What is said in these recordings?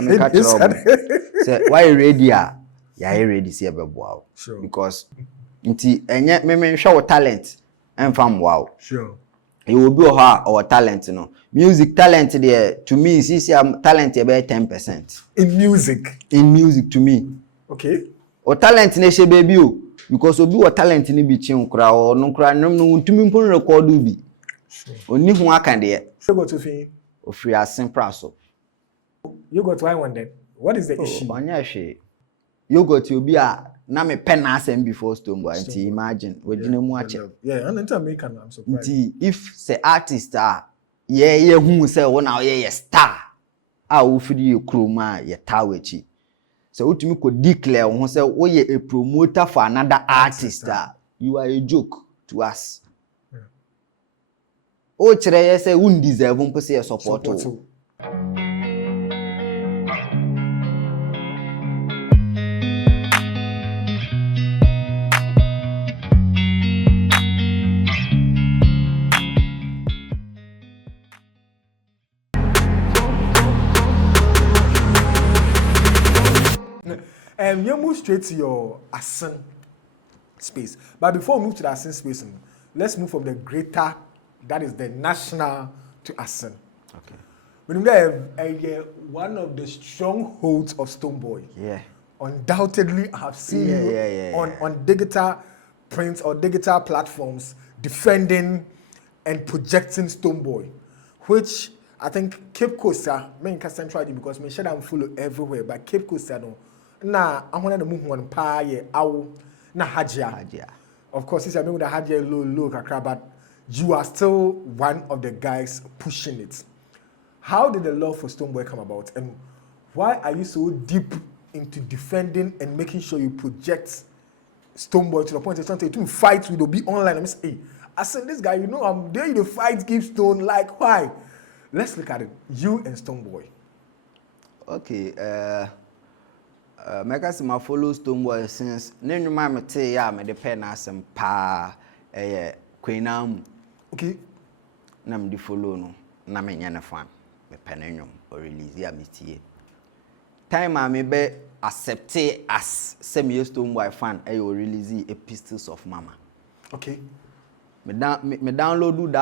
me catch trouble. Say why ready ah? Yeah, ready see wow. Sure. Because nti enye me show talent and fam wow. Sure. You will be our talent, Music talent there to me is talent about 10%. In music. In music to me. Okay. Or talent ne she baby because obi or talent ni bi chin kra or no kra no ntumi mpon record bi. Oni hu aka de. So go to fin. O free AssinTalks so. You got why one then? What is the issue? Onya hwe. You got obi a na me pen asem before Stonebwoy until imagine we gina mu ache. Yeah, and American I'm surprised. If say artist ye hu say wona ye star a wo fidi ye kroma ye tawechi. So utumi ko declare who say wo ye a promoter for another artist you are a joke to us. O kire ye say won deserve mpo say support. You move straight to your Assin space. But before we move to the Assin space, let's move from the greater, that is the national, to Assin. Okay. When we have one of the strongholds of Stonebwoy. Yeah. Undoubtedly, I have seen you on digital prints or digital platforms defending and projecting Stonebwoy, which I think Cape Coast, main central because me share I'm follow everywhere, but Cape Coast no. Na I want to move one pa ye aw na hajia. Of course, since I mean with the hajia low kakra, but you are still one of the guys pushing it. How did the love for Stonebwoy come about, and why are you so deep into defending and making sure you project Stonebwoy to the point that something to fight with or be online? I mean, hey, I said this guy, I'm there to fight give Stone. Like why? Let's look at it. You and Stonebwoy. Okay. Make my follow Stonebwoy since nenu ma mete ya me de pen asem pa Queenam. Okay. Na me di follow no na me nya na fan me pen enwom or release ya metie. Time I me be accept as some Stonebwoy fan or release Epistles of Mama. Okay. Me download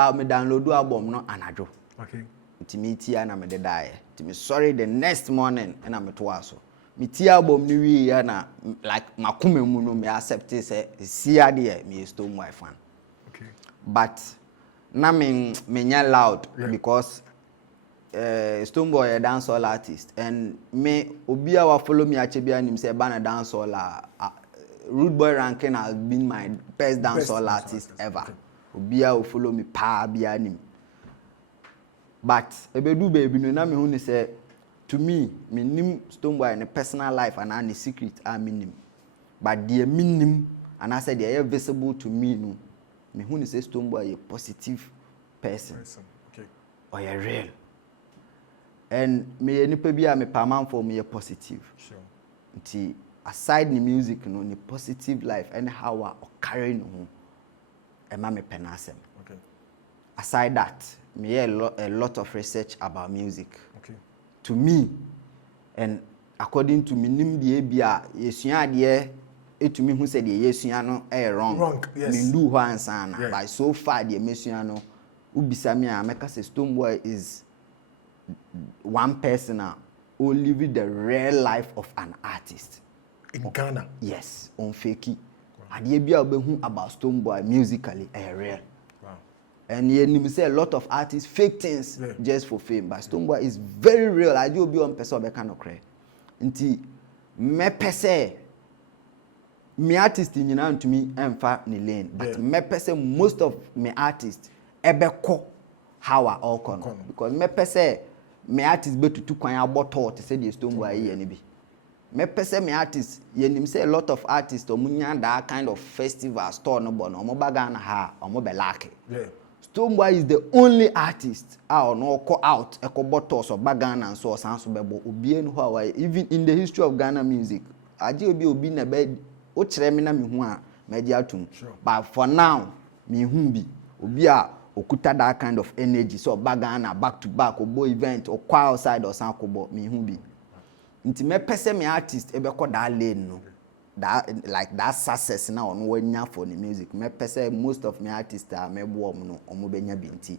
album no anajo. Okay. Timiti na me de die. Timi sorry the next morning and I'm to aso. Me ti album ni wi ya na like makume mu no me accept say sia de me Stonebwoy fan. Okay. But na me nya loud because Stonebwoy a dancehall artist and me obi a wa follow me ache bia nim say ba na dancehall Rude Boy ranking has been my best dancehall artist ever. Okay. Obi a will follow me pa bia nim. But ebedu baby no na me hu ni say to me nim Stonebwoy in a personal life and a secret minim. But the minim and I said they are visible to me no. Me hu ni say Stonebwoy a positive person. Okay. Or a real. And me nipa bia me paman for me a positive. Sure. Nti aside the music no the positive life and how I carry no ema me penasem. Okay. Aside that, me a lot of research about music. Okay. To me, and according to me, nim the bia yesua de to me who said the yesua no wrong. Wrong, yes. Me do ho ansana. Yeah. But so far the mesua no ubisa me ameka say Stonebwoy is one person who live the real life of an artist. In Ghana? Yes, on fakey. Ade bia obehu about Stonebwoy musically real. Wow. And you say a lot of artists fake things just for fame, but Stonebwoy is very real. I do be on person be kind of cry. Nti me pese me artist nyina to me emfa ni lane, but me pese most of me artists ebeko how are all con because me pese me artist be to kwan aboto to say the Stonebwoy here ni bi. Me pese me artist yenim say a lot of artists omunya that kind of festival store no bo no omo baga na ha omo be like. Yeah. Stonebwoy is the only artist no call out a bottles of Bagana and so sans bebo obi enu ho even in the history of Ghana music aje obi na be o kire me na me hu a meji atum. But for now me hu bi obi a okuta that kind of energy so Bagana back to back obo event or kwa outside or san kobo me hu bi. Nti me pese me artist ebe ko that lane no. That success now on wanya for the music. Me pese most of my artists are me boom no omo benya binti.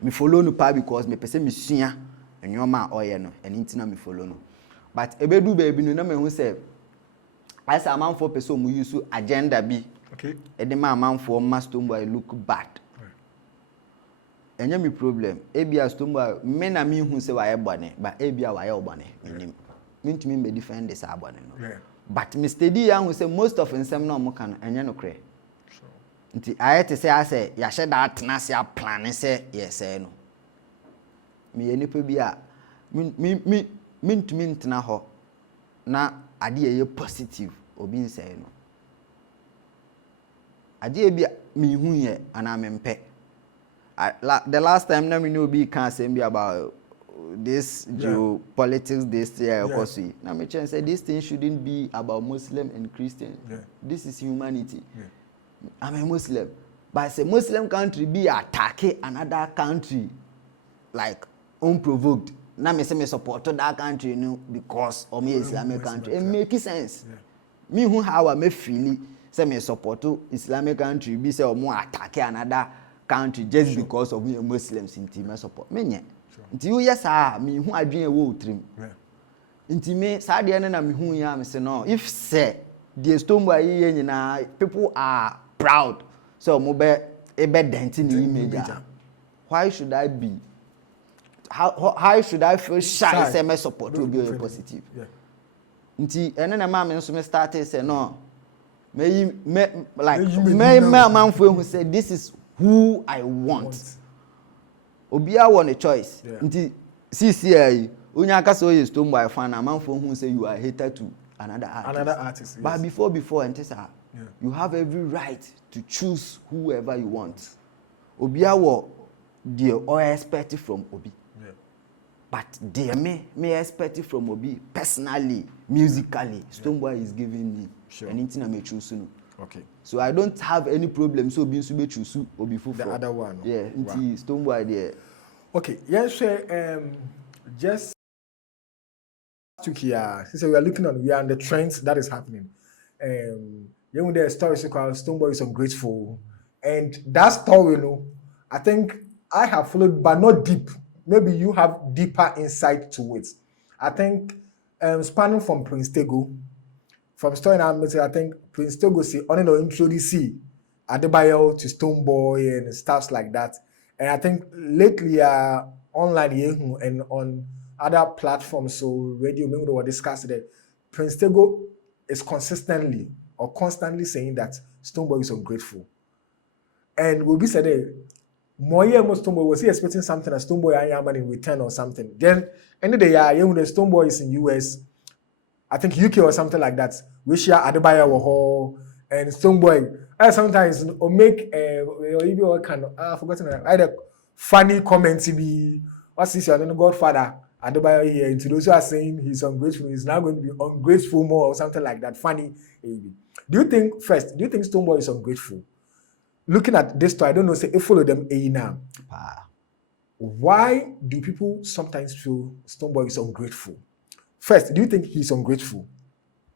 Me follow no pa because me pese me sua enyoma oye no and nti na me follow no. But ebedu baby no na me hu say as a man for person mu use agenda bi. Okay. E de man for Stonebwoy look bad. Enya me problem. Ebia Stonebwoy me na me hu say why bone, but ebia why obone. Meantime me defend this abone no. Yeah. But me steady yan say most of nsem na omo kan enya no kre. Sure. Nti ayete say ase ya hye da atena se a plan say yes no. Me enipa bi a me ntumi ntena ho na ade ye positive obi nsay no. Ade bi me hu ye ana me mpe. The last time na me no be can say be about this geopolitics this year now me say this thing shouldn't be about Muslim and Christian. This is humanity. I'm a Muslim, but say Muslim country be attacking another country like unprovoked. Now me say me support that country, you know, because of me Islamic country. It make sense. Me who how I me feel say me support Islamic country be say omo attack another country just because of we Muslims in team support. Me nye. Nti you yes me hu adwen e wo utrim. Nti me sa de na me hu ya me say no if say the Stonebwoy ye nyina people are proud so mo be e be dent in image. Why should I be how should I feel shy say me support to be positive? Nti ene na ma me nso me start say no me manfo who say this is who I want. Obia won a choice. Nti CCI onya akasa oye Stonebwoy fan na manfo hu say you are a hater to another artist. But before and you have every right to choose whoever you want. Obia wo the or expect from Obi. But dear me expect from Obi personally, musically. Stonebwoy is giving me anything I may choose no. Okay. So I don't have any problem so being to choose Obi Fufu. The other one. Yeah, wow. Stonebwoy there. Okay, yes, just to here. Since we are on the trends that is happening. You know the story is called Stonebwoy is ungrateful. And that story, you know, I think I have followed, but not deep. Maybe you have deeper insight to it. I think spanning from Prince Tego, from story now, I think Prince Tego say only no introduce Adebayo to Stonebwoy and stuff like that. And I think lately online and on other platforms, so radio, maybe we were discussing that Prince Tego is constantly saying that Stonebwoy is ungrateful. And we'll be said more Stonebwoy was he expecting something as Stonebwoy I am in return or something. Then end of the year, the Stonebwoy is in US, I think UK or something like that. We share Adebayo or and Stonebwoy. Sometimes or make or kind of forgotten either funny comments be what's this your Godfather Adebayo here into those who are saying he's ungrateful, he's now going to be ungrateful more or something like that. Funny. Do you think Stonebwoy is ungrateful? Looking at this story, I don't know, say if follow them now. Why do people sometimes feel Stonebwoy is ungrateful? First, do you think he's ungrateful?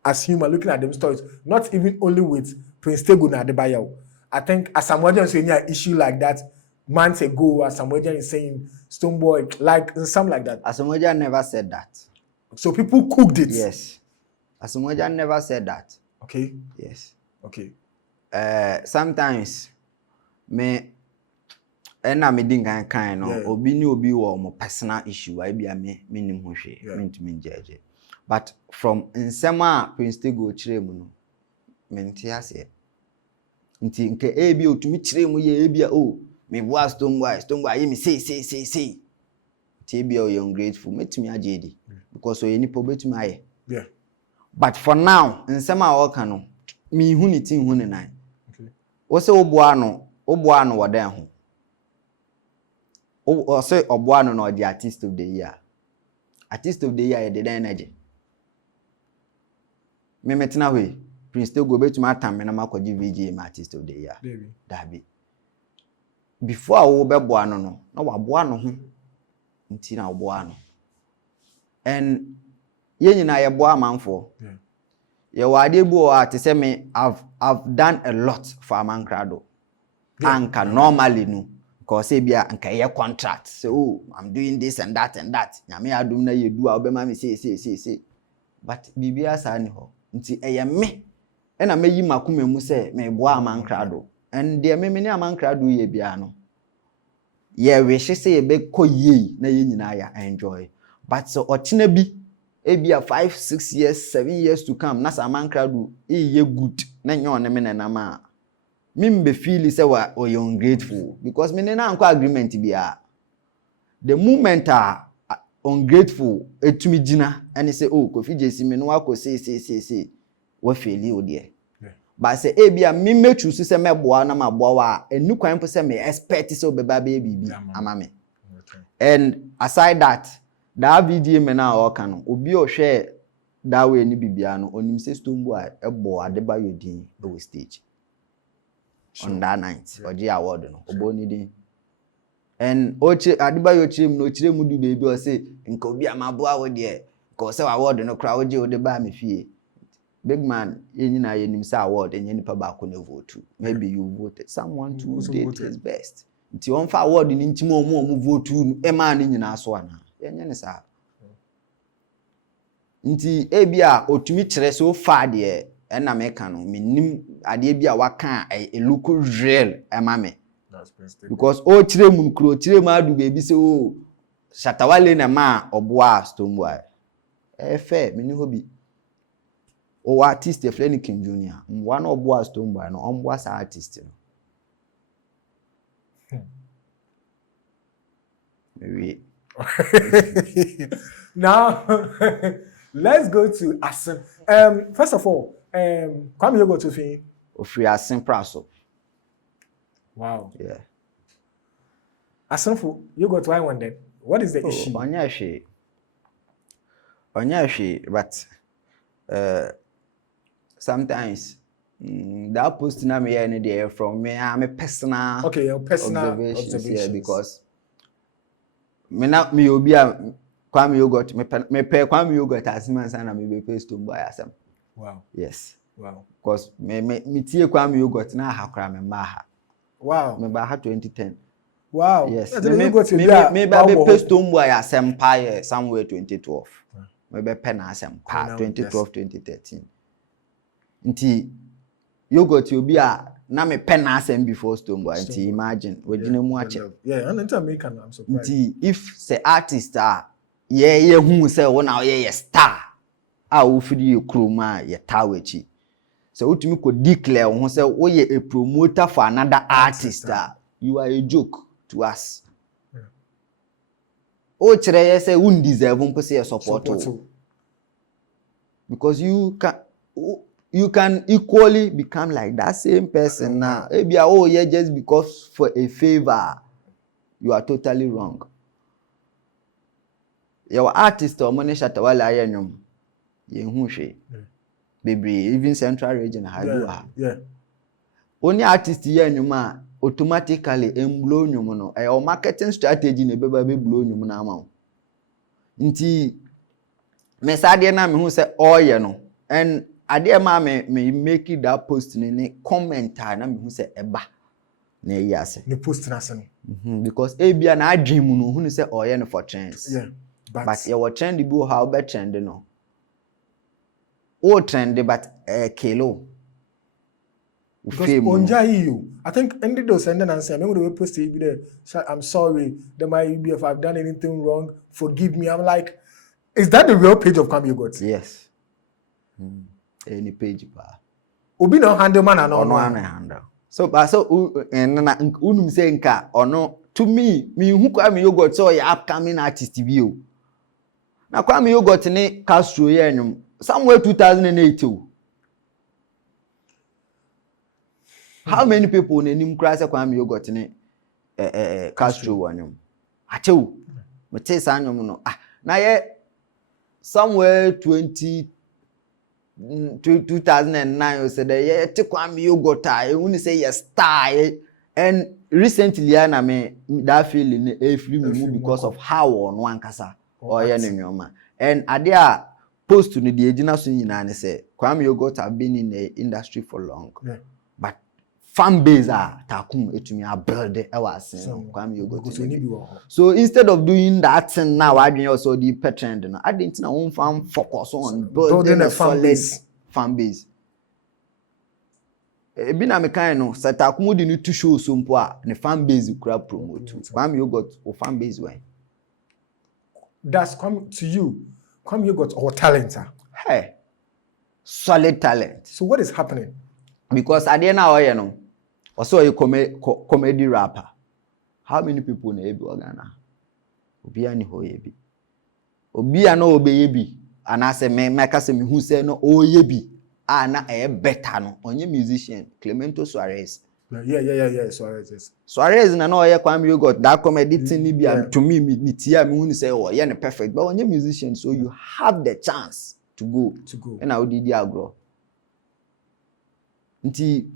As human, looking at them stories, not even only with Prince Tego and Adebayo. I think as someone is saying an issue like that months ago, as someone is saying Stonebwoy, like something like that. Asamoah never said that. So people cooked it. Yes. Asamoah never said that. Okay. Yes. Okay. Sometimes me kind no obi ni obi wo mo personal issue I be me nim ho hwe me ntumi judge. But from nsem a Prince Tego kire mu no mente ase nti nke ebi otumi kire mu ye ebi o me boa Stonebwoy me say nti ebi o ungrateful metumi agedi because o ye nipo betumi aye. Yeah. But for now nsem a o kan no me hu ni tin hu ni nan. Okay. Wo se oboa no wodan ho. O say oboa no the artist of the year. Artist of the year the energy. Me metina we Prince Tego betuma atam me na makoji VGM artist of the year. Dabi. Before wo beboa no na waboa no ho. Nti na woboa no. And ye nyina ye boa manfo ye wade bu o ate say me I've done a lot for amankrado anka normally no because say bia anka ye contract say oh I'm doing this and that nyame adum na ye du a obema me say but bibia sa ni ho nti eye me na meyi makoma mu say me boa amankrado and de me ne amankrado ye bia no ye wish say ye be koyi na ye nyina ya enjoy but so ochina bi ebia 5-6 years 7 years to come na amankrado ye good na nye one me na ma me feel say we are ungrateful because me na anko agreement bia the moment ungrateful etumi gina and say oh Kofi Jesse me no wako say we fail o there but say bia me mechu say me boa na ma boa wa enu kwan po say me expect say obeba be bibi ama me and aside that video me na o kan obi o hwe that way ni bibia no onim say Stonebwoy ebo adeba yodin o stage on that night oji award no oboni din and oche Adebayo chirem no chirem du baby o say nka obi amaboa wo de ko say award no kra oje ode ba me fie big man yenyina yenim say award enye nipa ba ko na vote maybe you voted someone to date his best nti on fa award ni ntimo omo vote e ma ni nyina so ana yenye ne sa nti ebia otumi kire so fa de na me kan no menim ade bia waka e look real ema me because o kire mu nkro kire mu adu baby say o Shatawale na ma oboa Stonebwoy fe meni hobi o artist Fleni King Junior one oboa Stonebwoy no omboa sa artist no maybe now let's go to Assin. First of all, Kwame Yogot to fin. Ofri Assin Praso. Wow. Yeah. Assin for Yogot why one then? What is the issue? Onyashi, but sometimes that post na me any there from me I'm a personal your personal observations. Yeah, because me obi a Kwame Yogot me pay Kwame Yogot as man say na me be pay Stonebwoy asem. Wow. Yes. Wow. Because me tie Kwame Yogot na hakra me ma ha. Wow. Me ba ha 2010. Wow. Yes. Me be pay Stonebwoy asem pa somewhere 2012. Me be pay na asem pa 2012 2013. Nti Yogot obi a na me pen asem before Stonebwoy nti imagine we gina mu ache. Yeah, and American I'm surprised. Nti if say artist ye hu say wona ye star a wo fidi ye kroma ye tawechi. So utumi ko declare who say wo ye a promoter for another artist you are a joke to us. O kire ye say won deserve mpo say support. Because you can equally become like that same person now. Maybe just because for a favor, you are totally wrong. Your artist or money Shatawale ayenyum, ye baby even Central Region yeah. Only artist yenyuma automatically blow nyum no. Your marketing strategy ne beba be blow nyum na ama. Nti mesade na me hu say oye no and ade ma me make that post ni comment na me hu say eba na yase ni post na se no because ebia na adwen mu no hu say oye no for trends yeah but you were trend bi how be trend no o trend but kilo because onja you I think ended those send and answer me we post it there I'm sorry there might be if I've done anything wrong forgive me. I'm like, is that the real page of Kwame Yogot? Yes. Any page pa obi no handle man and no handle so but so na unum say nka ono to me hu Kwame Yogot so your upcoming artist bi o na Kwame Yogot ni Castro ye nyum somewhere 2008 how many people na nim kra say Kwame Yogot ni Castro wanyum achew me say sa nyum no na ye somewhere 2009 you said yeah Kwame Yogot you say yes star and recently na me that feeling free me because of how on one kasa or yeah nyoma and ade a post to the ejina so nyina ne say Kwame Yogot have been in the industry for long. But fan base takum etumi a build e was Kwame Yogot. So instead of doing that thing now I also the trend no I didn't na won fan focus on building a solid fan base. Ebi na me kan no set takum di ni to show so mpo a ne fan base kura promote. Kwame Yogot o fan base when that's come to you. Kwame Yogot or talent. Hey. Solid talent. So what is happening? Because at the end of you know, also a comedy rapper. How many people in Ebi Ghana? Obi ani ho yebi. Obi ano obe yebi. And I say me kase me who say no o yebi. Na better no. Onye musician Clemento Suarez. Yeah. Suarez. Yes. Suarez na no ye Kwame Yogot that comedy thing ni be to me tia me who say oh yeah perfect. But onye musician so you have the chance to go. And I would did agro. Nti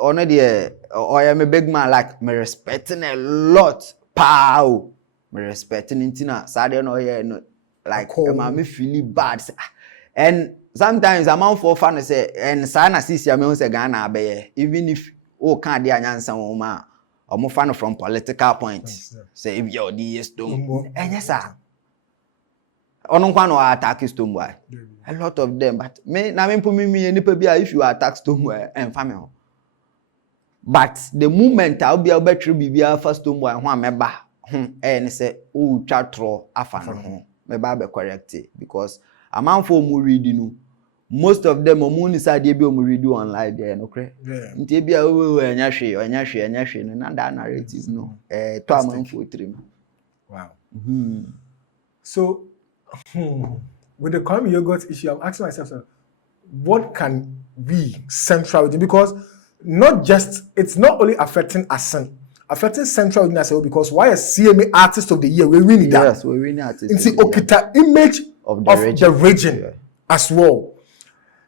ono de I am a big man like me respecting a lot. Pow. Me respecting ntina sade no yeah no like me feel bad. And sometimes I'm out for fun say and sana sisi am say Ghana be even if can dey anyansa wo ma omo fan from political point. Say if you dey stone. Yes sir. Ono kwa no attack Stonebwoy. A lot of them, but me na me put me nipa bia if you attack Stonebwoy and family. But the moment I will be able to be first Stonebwoy ho ameba and say o twa tro afa no ho meba be correct because amanfo mu read no most of them omu side be omu read online there no kre nti bia o anya hwe no na that narratives no to amanfo trim. Wow. So with the Kwame Yogot issue, I'm asking myself, what can we central region? Because it's not only affecting Assin, affecting central region as well. Because why a CMA artist of the year? We winning that. Yes, we winning artist. It's the Okita image of the region as well.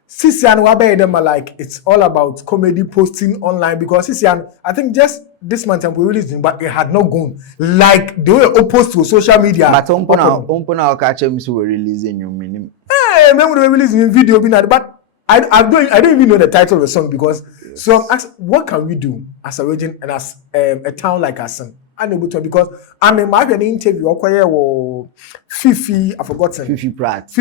Sisian Wabe them are like it's all about comedy posting online because Sisian, I think just this month we released it, but it had not gone like they were opposed to social media. But Ompona catch them so we're releasing your minimum. Hey, remember they were releasing video but I don't even know the title of the song because so I'm asking, what can we do as a region and as a town like Assin? Unable to because I mean my interview or Fifi I've forgotten Fifi Pratt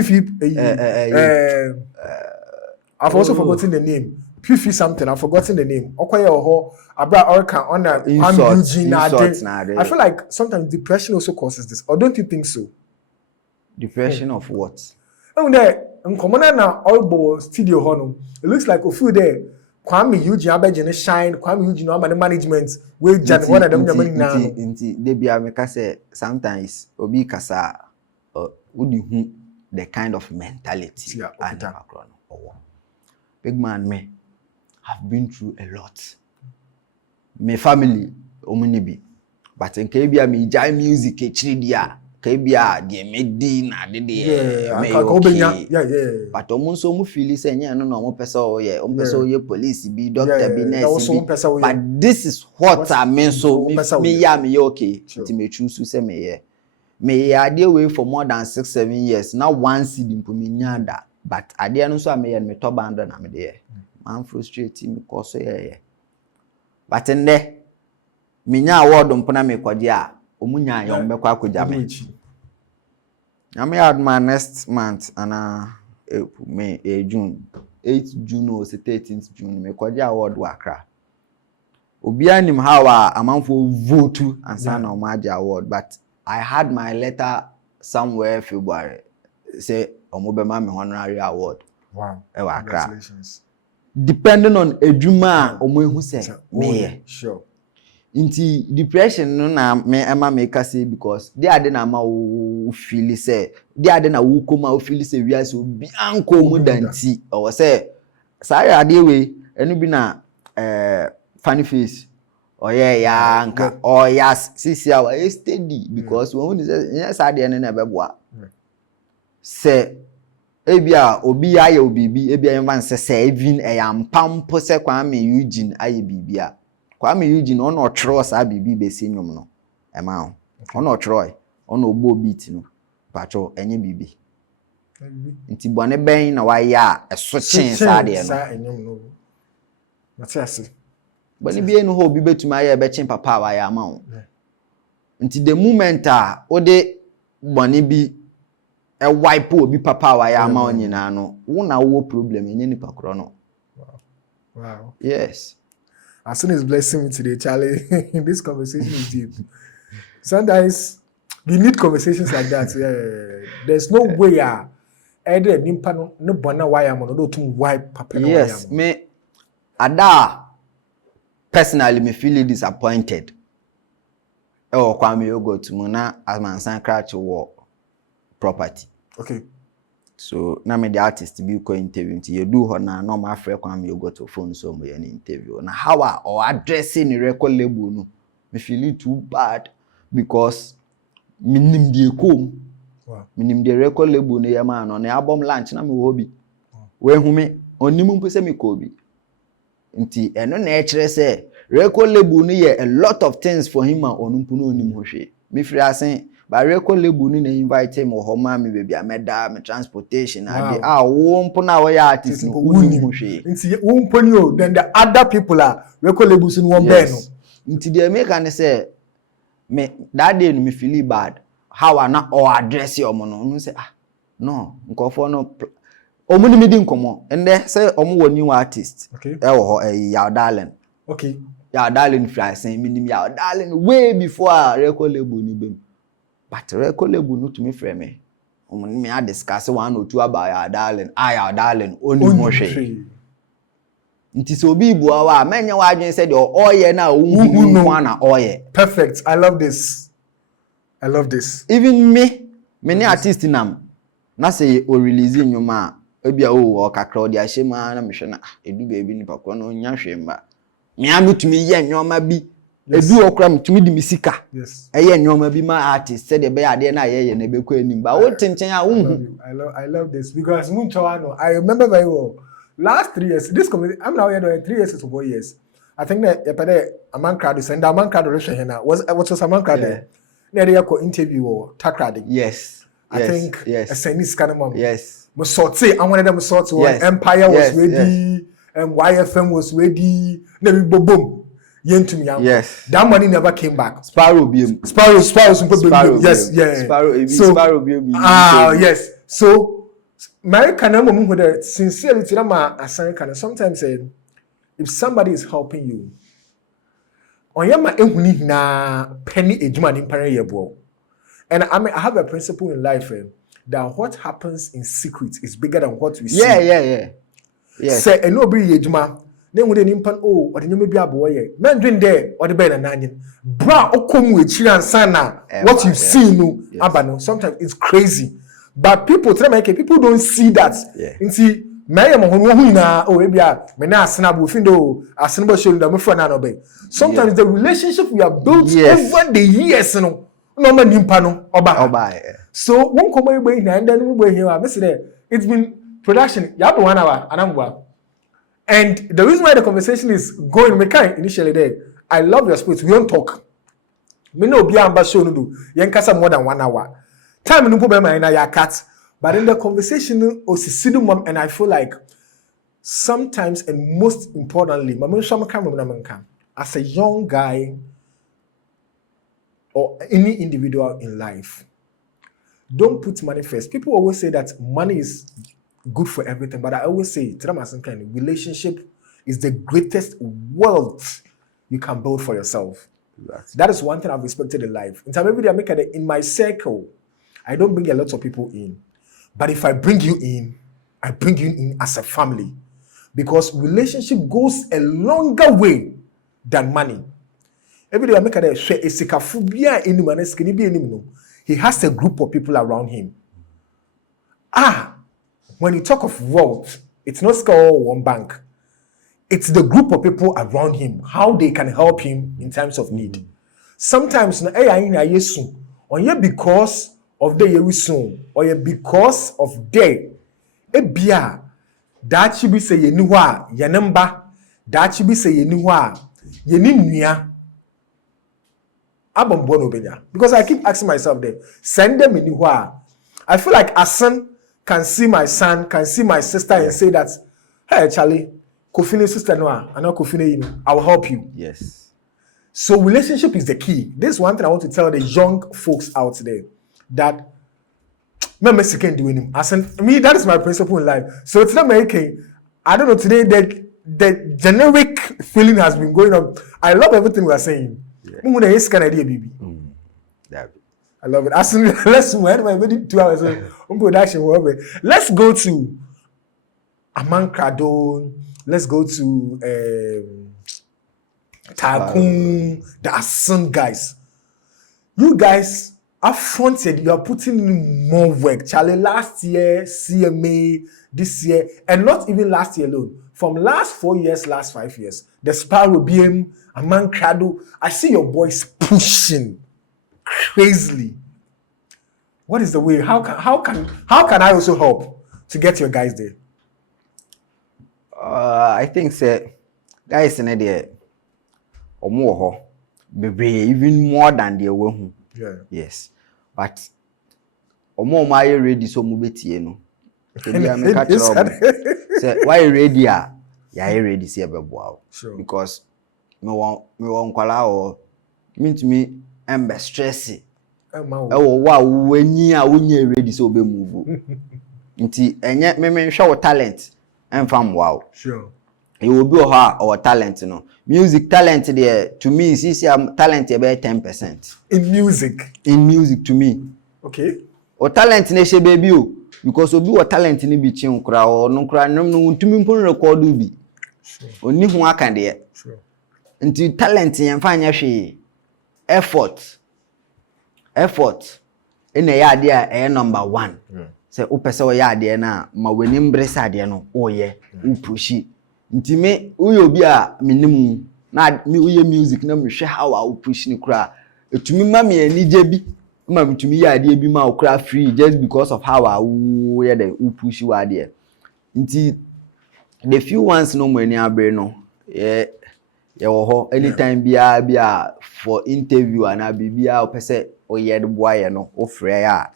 I've also forgotten the name. Fifi something. I've forgotten the name. Okoye oho abra orca on a Eugene. I feel like sometimes depression also causes this. Or don't you think so? Depression of what? Oh, there. Common na Olbo studio hono. It looks like a few there. Kwame Eugene Abedjane shine. Kwame Eugene no management. We jan one of them now. They be America say sometimes obi kasa udi the kind of mentality and background. Big man, me have been through a lot. My family, omunibi, but in Kebia me jai music dia, Kebia de medina de but omunso mu feel say nya no no mo pesa ye, pesa ye police bi doctor bi nurse bi. But this is what I mean so me ya me okay. Ti me choose say me ya dey away for more than 6-7 years. Now one seed in me nyanda. But I didn't know me and me top band na me there. Man frustrating me cause yeah. But in there, me nya award mpona me kwadia omunya ya ombekwa akogya me. I may had my next month and June 8th June or 13th June me kwadia award wa Accra. Obi anim how amanfo vote and sign on my award but I had my letter somewhere February say Omobema me honorary award. Wow. Congratulations. Depending on eduma omo ehu say me. Sure. Inti depression no na me ema make say because they ade na ma wo feel say they ade na wo koma wo feel say wi ase obi anko mu danti o say say ade we enu bi na funny face oye ya anka o ya sisi awa steady because when say yes ade na beboa say ebia obi aye obibi ebia yemvan say even eyampampo say Kwame Eugene aye bibia Kwame Eugene ono otro sa bibi besi nwom no ema ono otro ono ogbo beat no pacho enye bibi Nti bone ben na why a so chen sa de no. Matiasi. Bone bi enu ho bi betuma aye be chen papa why ama wo. Nti the moment a ode bone bi e wipe obi papa why ama wo nyina no, wo na wo problem enye ni pakro no. Wow. Yes. Asin is blessing me today, Charlie. This conversation is deep. Sometimes we need conversations like that. There's no way either nimpa no bona why am no to wipe papa no. Yes, me ada personally me feel disappointed. Kwame Yogot mu na amansan crash war property. Okay. So na me the artist be ko interview nti you do ho na normal frɛ Kwame Yogot phone so mo an interview. Na how or addressing the record label no me feel it too bad because minim die kom. Wow. Minim the record label no yema no na album launch na me wo bi. We hu me onim mpo se me ko bi. Nti eno na e kire se record label no ye a lot of things for him and onumpu no onim ho hwe. Me free asen ba record label no na invite him ho ma me baby ameda me transportation ade wo mpo na wo ya artist no onim ho hwe. Nti wo mpo ni o then the other people are record labels no one bear no. Nti the make an say me that day no me feel bad how I na or address your no say no nkofo no omuni me di nkomo ende say omo woni artist okay wo ya darling okay ya darling fly say minim ya darling way before record label ni bem but record label no to me frame me omuni me a discuss one or two about ya darling ya darling oni mo hwe nti so bi bu awa menye wa adwen say de oye na wu na oye perfect. I love this even me artist nam na say o release nyoma ebia o kakra odi ahema na mehwe na edu baby ni pakwa no nya hwemba me ametumi ye nyoma bi edu okra metumi di misika yes eye nyoma bi ma artist say de be ade na ye na bekọ anim ba wo tenchen a wo I love this because munchawano I remember very well last 3 years this community I'm now here 3 years to 4 years I think that a man crowd send a man crowd relation here was a man crowd na dey ko interview or takrade yes I think a Chinese kind of mom yes mo sortie I wanted them sort one Empire was ready and YFM was ready na we boom yentumi am that money never came back Sparrow biem yes Sparrow biem yes so my kind mom who the sincerity na ma asan kind sometimes if somebody is helping you oyama ehuni na penny ejuma ni mpare yebo and I have a principle in life that what happens in secret is bigger than what we see yes say eno obi ejuma na ehuni ni mpan o de nyoma bi abo ye men dwen there o de be na nanyin bra okomu echiri ansa na what you see no abano sometimes it's crazy but people people don't see that nti me mo ho hu na o ebia me na asena bo findo asena bo show da me fo na no be sometimes the relationship we have built over the years no ma nimpa no oba so won komo egbe na nda no egbe here me say it's been production ya be 1 hour anambua and the reason why the conversation is going me kind initially there I love your spirit we don't talk me no obi amba show no do yen kasa more than 1 hour time no problem na ya cut but in the conversation osisinu mom and I feel like sometimes and most importantly as a young guy or any individual in life don't put money first. People always say that money is good for everything, but I always say relationship is the greatest wealth you can build for yourself. Exactly. That is one thing I've respected in life. In time every day I make it in my circle, I don't bring a lot of people in. But if I bring you in, I bring you in as a family. Because relationship goes a longer way than money. Every day I make a he has a group of people around him. When you talk of wealth, it's not all one bank. It's the group of people around him, how they can help him in times of need. Sometimes because of the yewisun or because of day ebia that should be say yenuwa yenemba that should be say yenuwa yeninua abombo no benya because I keep asking myself there send them yenuwa I feel like Asin can see my son, can see my sister, and say that, hey, Charlie, Kofine's sister, no, I know Kofine, I will help you. Yes. So relationship is the key. This is one thing I want to tell the young folks out there, that me second doing him. As in, me, that is my principle in life. So it's not making. I don't know today that the generic feeling has been going on. I love everything we are saying. Yeah. I love it. As in, let's move. 2 hours. Production. Let's go to Aman Krado. Let's go to Tycoon, the Assin guys. You guys are fronted. You are putting in more work. Charlie, last year, CMA, this year, and not even last year alone. From last 4 years, last 5 years, the Sparrow BM, Aman Krado, I see your boys pushing crazily. What is the way? How can I also help to get your guys there? I think say guys in there or more even more than the way. Yeah. Yes. But more my ready so mubeti no. Say why ready ya ready see abeboa. Sure. Because me won kwala o mean to me am stressy. Wa wani a wonye ready so be move. Nti enye me hwe talent enfam wow. Sure. You will be our talent, Music talent there to me is talent about 10%. In music. In music to me. Okay. Or talent ne she baby because obi or talent ni bi chin kra or no kra no ntumi mpon record bi. Sure. Oni hu aka de. Sure. Nti talent yen fa anya hwe effort ina ya ade a number 1. Say upese o ya ade na ma wani mbresa ade no oye upushi. Nti me uyo bi a menimu na me uye music na me hwe how a upush ni kra etumi ma me anije bi ma metumi ya ade bi ma okra free just because of how a we the upush wa ade. Nti the few ones no mo ani abre no ye wo ho anytime bia for interview ana bibia opese oye de boy no ofre ya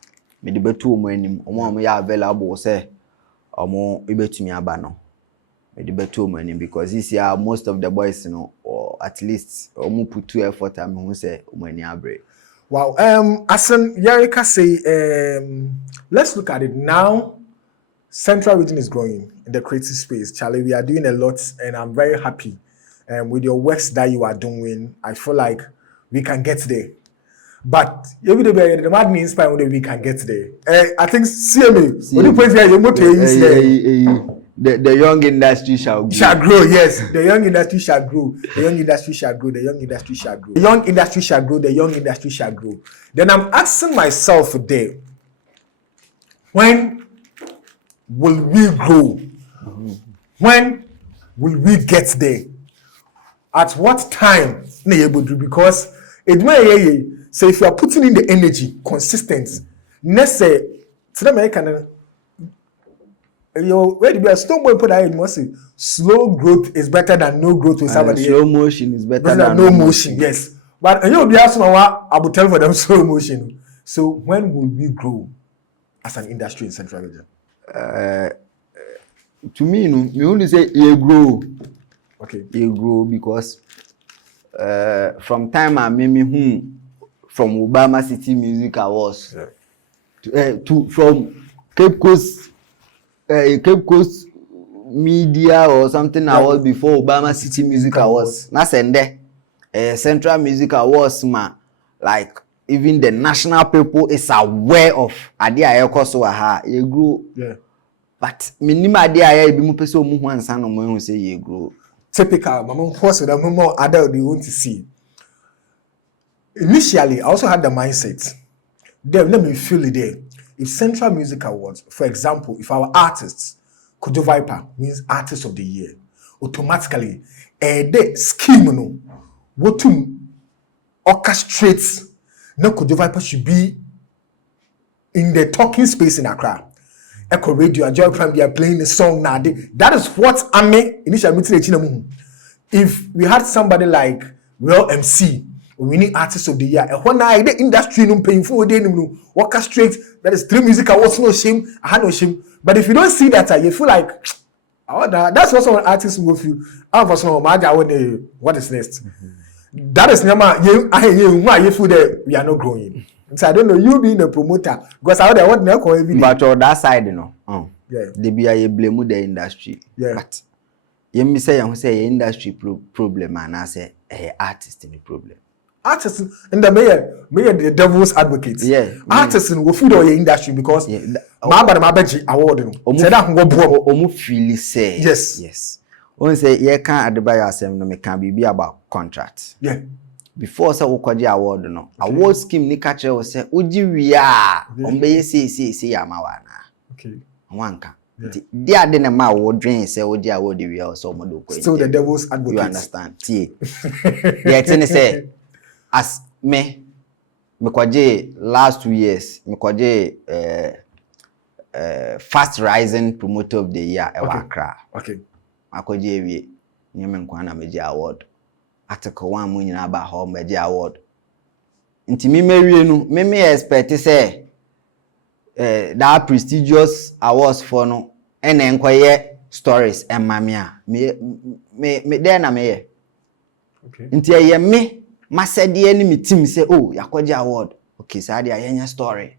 me de betu mo anim omo ya available say omo ibetumi aba no the better money because this year most of the boys or at least put 2 effort and who say money abre. Wow. Assin Yerika say let's look at it now. Central region is growing in the creative space. Charlie, we are doing a lot and I'm very happy with your works that you are doing. I feel like we can get there. But every day the mad means by we can get there. I think CMA. When you point here, you motor The young industry shall grow. Shall grow, yes. The young industry shall grow. The young industry shall grow. The young industry shall grow. The young industry shall grow. The young industry shall grow. Then I'm asking myself today, when will we grow? When will we get there? At what time? Because it may say if you are putting in the energy, consistent, let's say, where do you Stonebwoy put that in must say slow growth is better than no growth with somebody. Slow motion is better than no motion. Yes. But you'll be asking what I would tell for them slow motion. So when will we grow as an industry in Central Region? To me, you only say you grow. Okay. You grow because from time I made me from Obama City Music Awards to from Cape Coast Media or something awards before Obama City Music Awards. Na sende Central Music Awards like even the national people is aware of ade ayekoso ha you grow. Yeah. But minimum ade aye bi mu pese omu hu ansa no mo hu say you grow. Typical mama force that more adult they want to see. Initially, I also had the mindset. Then let me feel it there. If Central Music Awards, for example, if our artists, Kojo Viper means Artist of the Year, automatically, the scheme, what to orchestrate, no Kojo Viper should be in the talking space in Accra. Echo Radio, Joy Prime, we are playing the song now. That is what I mean. Initially, if we had somebody like Real MC, winning artist of the year. And when I the industry no painful day no orchestrate that is 3 music awards no shame, I had no shame. But if you don't see that, you feel like that's what some artists will feel. I was no matter what is next. That is never you feel that we are not growing. So I don't know you being a promoter because I want to call every day. But on that side, you know, yeah, they be a blame the industry. Yeah. But you say industry problem and I say artist in the problem. Artists in the mayor the devil's advocate. Yeah. Artists will feed all your industry because my budget award. Say that omu feel say. Yes. When say you can't advise them no me can be about contract. Yeah. Before say ukoji award no. Award scheme ni catch we say uji wia ombe say ya mawana. Okay. Wanka. They are then a ma award dream say odi award we also modo ko. Still the devil's advocate. You understand? Tie. Yeah, thing say as me kwaje last 2 years me kwaje fast rising promoter of the year e Accra. Okay. Akwaje ewie nyeme nkwa na meje award. Article 1 mu nyina ba ho meje award. Nti me mewie nu me expect say that prestigious awards for no ene nkwaye stories emame a me there na me ye. Okay. Nti ye me masede ni me team say oh yakwaje award. Okay, so dey ayenya story.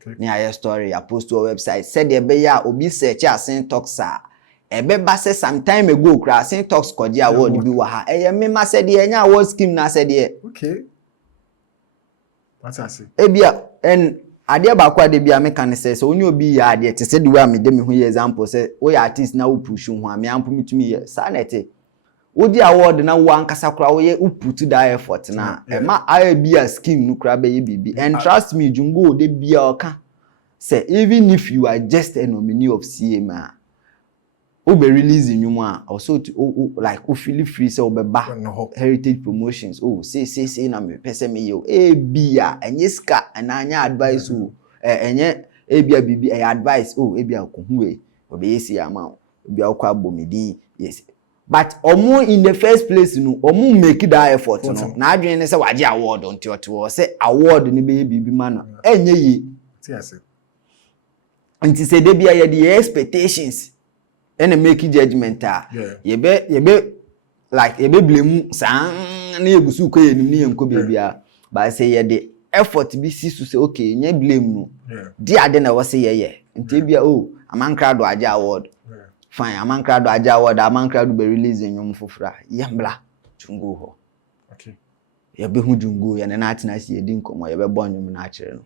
Okay. Ni aye story ya post to website said dey be ya obi search AssinTalks ebe ba say some time ago kra AssinTalks kwaje award bi wa ha eye me masede enya award scheme na said okay. What's I say? Ebia en ade ba kwa de bia me kan say so oni obi ya ade te say the way me de me hu example say we ya artist na wo push hu a me ampo mitumi ye sa na ete odi award na wo ankasa kra wo ye put that effort na e ma aye bia scheme nu kra be ye bibi and trust me jungo de bia oka say even if you are just a nominee of CMA o be releasing you also to like o feel free say o be ba heritage promotions say na me pese me yo bia enye ska na anya advice enye bia bibi advice bia ko hu o be yesi ama bia o kwa bomedi yes but omo in the first place no omo make that effort no na adwen ne say waje award on to say award ni be bibi ma no enye yi yes nti say de bia ye the expectations and make judgment ye be like ye be blame san na yegusu ko yenim ni yenko bebia ba say ye the effort bi si so say okay nye blame no di ade na wo say ye nti bia amankra do aja award fine amankra do aja award amankra do be release nyom fofura yembla jungo ho okay ye be hu jungo ye na atina si ye di nkomo ye be bo nyom na akere no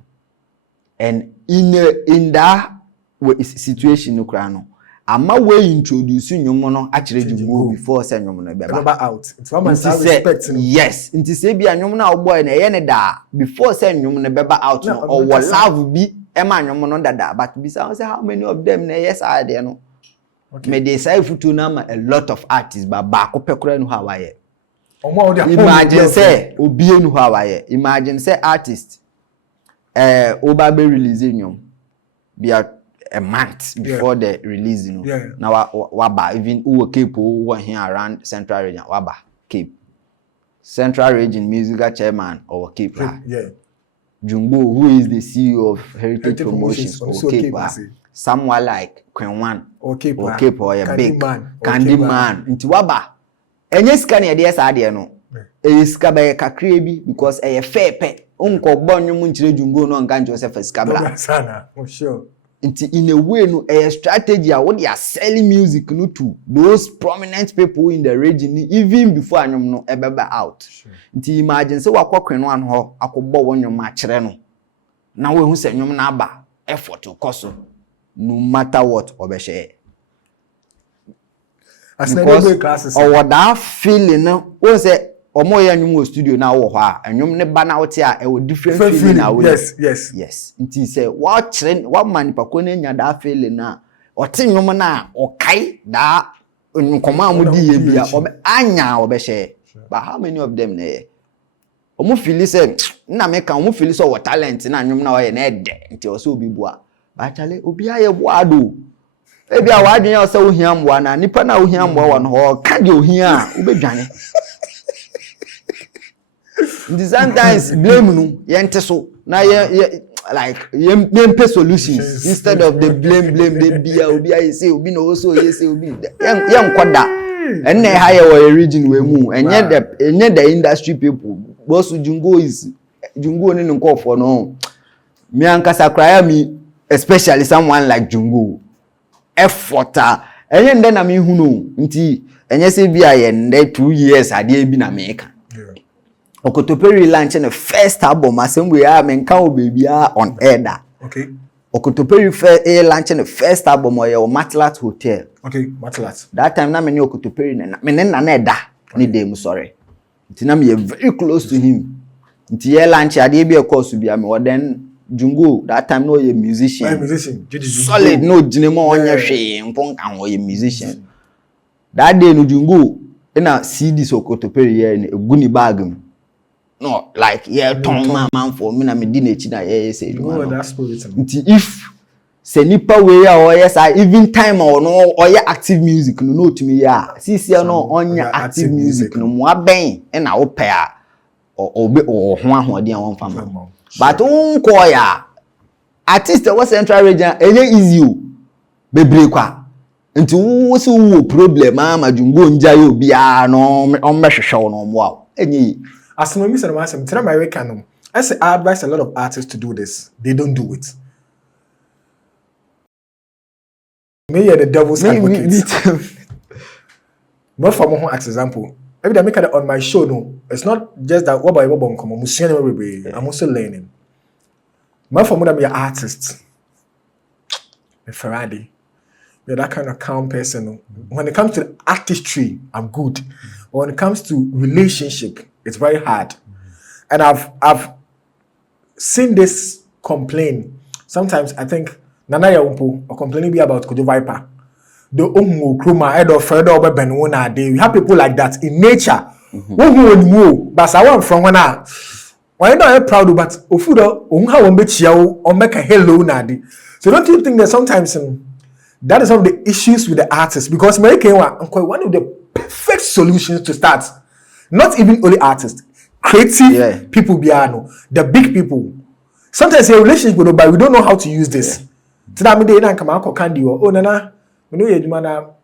and in that situation no kra no ama we introduce nyom no akere jungo before say nyom no beba out it's one man respect yes nti say bia nyom na boy na ye ne da before say nyom no beba out no or love bi e ma nyom no dada but be say how many of them na yes are there no okay me dey say futu na ma a lot of artists ba ko pekora no how aye imagine say obi enu how aye imagine say artist oba be release nyom bia a month before the release, you know. Now waba even who Cape who here around Central Region waba Cape Central Region musical chairman or Cape Jumbo who is the CEO of Heritage Promotions or Cape someone like Queen or Cape or a big Candy man into waba enye sika na dey say no e sika ba kakra bi because e fair pe unko gbonyo mu nchire Jumbo no nka njo se fa sika bla sana for sure. In a way, no, a strategy what they are selling music no to those prominent people in the region even before anyom no ebeba out. Sure. Nti imagine say wakwa kwenu an ho akobọ wonyo ma kire no. Na we hu say nyom na aba effort to koso no matter what obehye. As na dey classes. Or that feeling no, we say omo ya nyum studio na wo ho a anyum ne ba na wote a e different feeling na wo yes nti say what trend what man pako na nya da feeling na ote nyum na okai da nkoma amudi ye bia anya obehye but how many of them na omo feel say na me kan omo feel say what talent na anyum na wo ye na ede nti o so obi bua ba chale obi aye bua do ebi a wadwen ya say ohia mboa na nipa na ohia mboa wo no ho ka de ohia a obedwane sometimes blame no yente so na like yempe solutions instead of the blame they be obi I say obi no also you say obi yen kwada and na higher our region we mu enye the industry people boss Jungo ni nko for no me ankasa kraya mi especially someone like Jungo efforta enye nde na me hu no nti enye se bia ye nde 2 years ade bi na me ka Okotoperi launch the first album asem we are men kan baby on air da. Okay. Okotoperi launch the first album or Matlat Hotel. Okay, Matlat. That time na me ni Okotoperi na me na da ni dem sorry. Nti na me very close to him. Nti ye launch ade bi e course bi am or then Jungo that time no ye musician. Solid no jinemo onye hwe mpon kan wo ye musician. That day no Jungo na CD Okotoperi ye ni eguni bag mu. No, like ton man for me na me di na chi na say no that spirit. If se nipa we ya or yes I even time or no or active music no to me ya see no onya active music no mo aben e na wo pe a or ho ahode an won fama but unko ya artist was central region enye easy o bebre kwa nti wo se wo problem ma Jungo nja yo bia no on mehwehwe no mo a enye as no me say no asem tell my way canon I say I advise a lot of artists to do this. They don't do it. Me the devil's advocate. But for more example, every time I make it on my show, no, it's not just that what about I'm also learning. But for more, I'm an artist. A Ferrari. You're that kind of calm person. When it comes to artistry, I'm good. But when it comes to relationship, it's very hard. And I've seen this complain. Sometimes I think Nana Yaumpo or complaining be about Kojo Viper. The Omo Kruma head of Fredo or Benwona day. We have people like that in nature. But I want from when I not proud but Ofudo Unha Wombechiao or make a hello nadi. So don't you think that sometimes that is one of the issues with the artists? Because one of the perfect solutions to start, not even only artists, creative people biano, the big people. Sometimes a relationship with but we don't know how to use this. Today I'm there come out candy or oh nana, me know you mana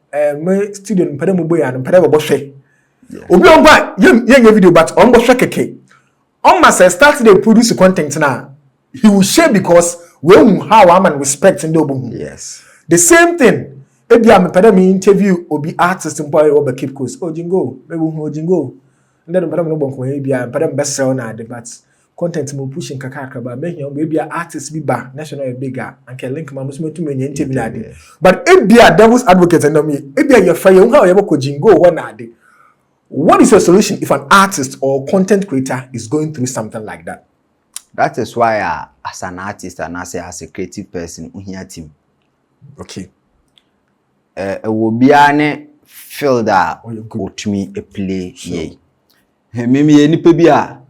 my student mpere mo boy and mpere bo hwe. Obi on ba yen video but on bo hwe keke. On must start to produce content now. He will share because we how am and respect and obo. Yes. The same thing. Ebi am mpere me interview obi artist mpo oba keep course. Oh Jingo, maybe Jingo. And then mpere no bon ko ebi am mpere best sell na but content mo pushing kakaka ba make you maybe artist be ba national bigger and can link my musme to me interview na dey. But ebi a devil's advocate and me ebi a your fire how you go Jingo one na dey. What is your solution if an artist or content creator is going through something like that? That is why as an artist and as a creative person uhia team. Okay. Will be an feel that to me a play ye. Me any pebia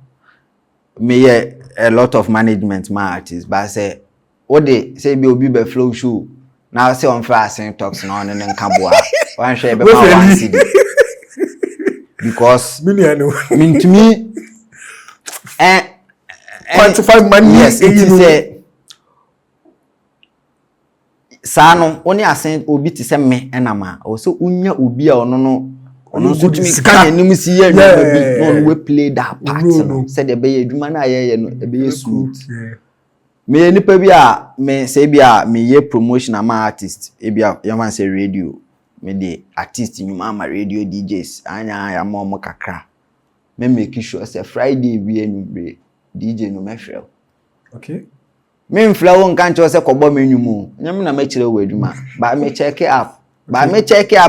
me a lot of management my artists, but I say what they say be flow show. Now say on AssinTalks now and then Kabua. One share be one CD. Because mean to me quantify money. Yes, it is a Sano only ascend obi ti se me enama also unya obi a ono so tumi kan enim si ye no we play that part no said e be adwuma na ye no e be smooth me nipa bi a me say bi a me ye promotion am artist e bi a you man say radio me the artist nyuma am radio DJs anya ya mo kakra me make sure say Friday bi enu DJ no me frel. Okay. Me flow on can't say kobo menyu nyam na me kire wadwuma ba me check it up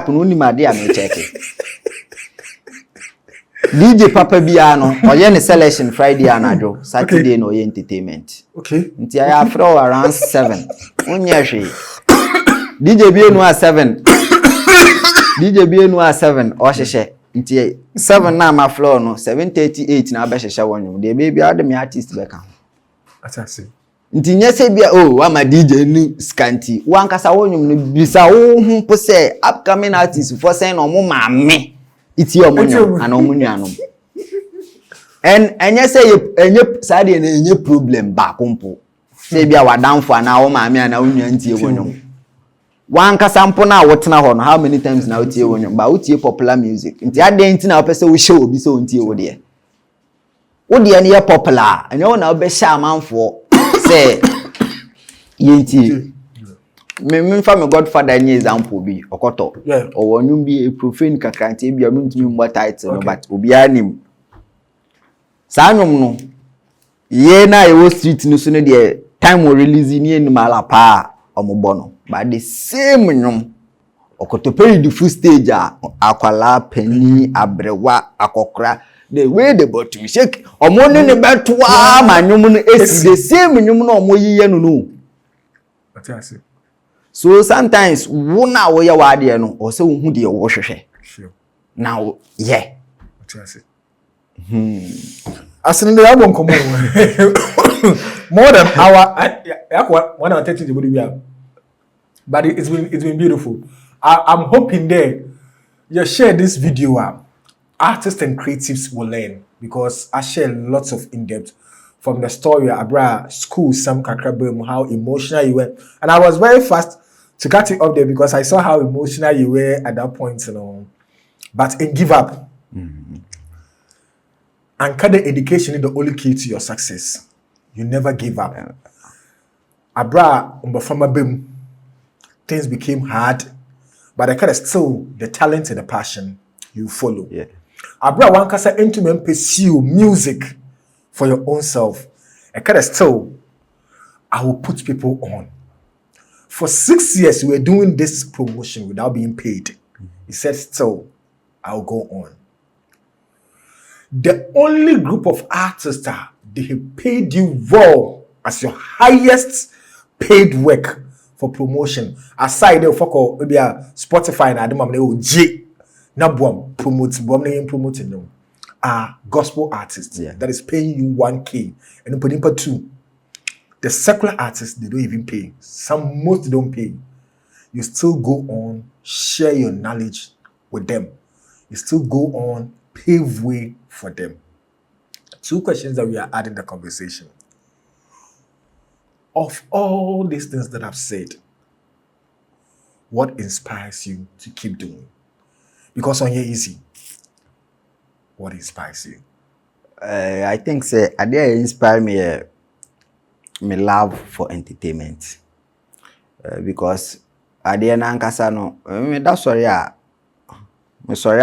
no ni ma dia me check it DJ papa bia no oye ne selection Friday anadwo Saturday no oye entertainment okay nti I have flow around 7 onye hwe DJ bia no a 7 DJ bia no a 7 o hwehwe nti 7 na ma flow no 7:38 na ba hwehwe wonyo de baby ade me artist be ka atasi nti nyese bia ama DJ ni scanty wankasa wonyum no bisa wo hu po say upcoming artist for say no mo maame iti omonyo ana omunuanom and yes say side any problem back umpo say bia wadanfo na wo maame ana wonua ntie wonyo one kasampo na wotena ho no how many times na wotie wonyo ba wotie popular music nti ade nti na opese wo hye obi so ntie wo de wo de ne popular ene wo na wo be hye amanfo say yenti me fa me godfather any example bi okoto o wonum bi profane kakranti bia mentumi mbo title no but obi anim sa nwom no ye na e street no so no de time we release ni animal pa omobo no but the same nwom okoto pay the full stage akwala pani abrewa akokra the way the bottom shake omo ne betoa ma nwom no esi the same nwom no omo yiye no Atasi. So sometimes wona wo ye wade no o se wo hu de wo hwehwe Sure. Now yeah. Atasi. Asini de abon komo. More than hour yakwa 1 hour 30 the but it's been beautiful. I'm hoping there you share this video artists and creatives will learn because I share lots of in-depth from the story abra school some kakrabem how emotional you were, and I was very fast to cut it up there because I saw how emotional you were at that point, you know. But in give up. And kind of education is the only key to your success. You never give up. Abra umbafama bim, things became hard, but I kind of still the talent and the passion you follow. Yeah. Abra one kasa intimate pursue music for your own self. I kind of still I will put people on. For 6 years, we were doing this promotion without being paid. He said, still, I'll go on. The only group of artists that they have paid you raw as your highest paid work for promotion. Aside of Spotify and Adam J. Nabuam promoting them are gospel artists that is paying you 1K and putting per 2. The secular artists, they don't even pay. Most don't pay. You still go on, share your knowledge with them. You still go on, pave way for them. 2 questions that we are adding the conversation. Of all these things that I've said, what inspires you to keep doing? Because on here easy, what inspires you? I think say I did inspire me. My love for entertainment because at the end ankasa no me da sorry me sorry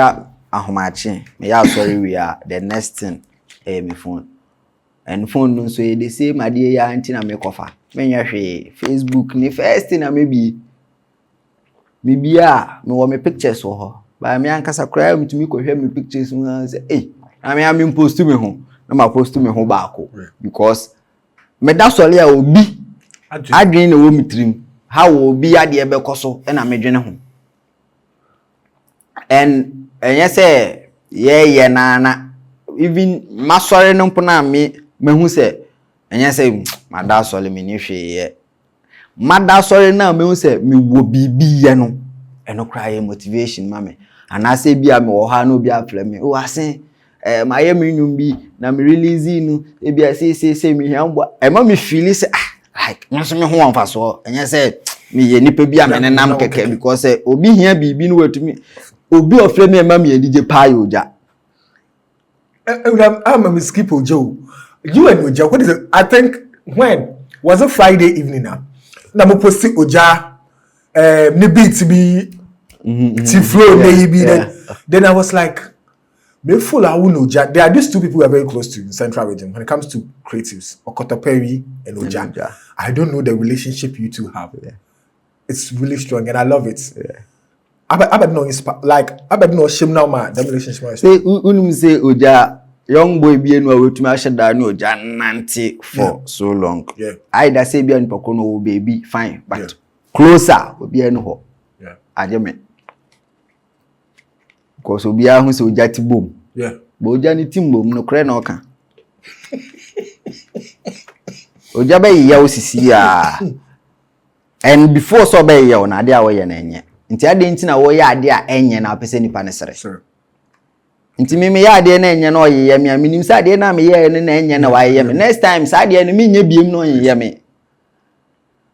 ahomachi me ya sorry we are the next thing me phone and phone no so the same ade ya anti na me kofa me nyahwe Facebook ni first thing na me bia me wo me pictures wo ho ba me ankasa kra me tumi ko hwe me pictures mu say na me post me ho na ma post me ho ba ko because me da sole ya obi adwen na wo mitrim how obi ade e be koso na me dwene ho and enye say ye na even masore no mpona me hu say enye say mada sole me ni hwe ye mada sore na me hu say me wo bibi ye no eno kra ye motivation mame ana say bia me wo ha na obi afle me o asen my nyum bi na me release no e bia say me hiambo e ma me feel say like nso me ho amfa so enye say me ye nipa bia me nenam keke because obi hia bibi no watumi obi ofre me ma me anije pa yoja I'm a skip Ojo. You and Oja, what is it? I think when was a Friday evening now. Na mo post Oja me beat be flow maybe then I was like they full I will know. There are these 2 people who are very close to in Central Region when it comes to creatives, Okotoperi and Oja. I don't know the relationship you 2 have. Yeah. It's really strong and I love it. Yeah. I bet no shame now man the relationship. Say unum say Oja young boy be no wetumi asheda no Oja nante for so long. Yeah. Either say be an pokono baby fine but closer obi eno ho. Yeah. Ajeme. Because obi a hu say Oja ti bom. Yeah. But Oja ni tim bom no kre na oka. Oja be ye osisi a. And before so be ye na ade a wo ye na enye. Nti ade nti na wo ye ade a enye na pese nipa ne sere. Sure. Nti me ya de na enye na oyeye me aminim sa de na me ye ne na enye na wayeye me next time sa de no me nya biem no oyeye me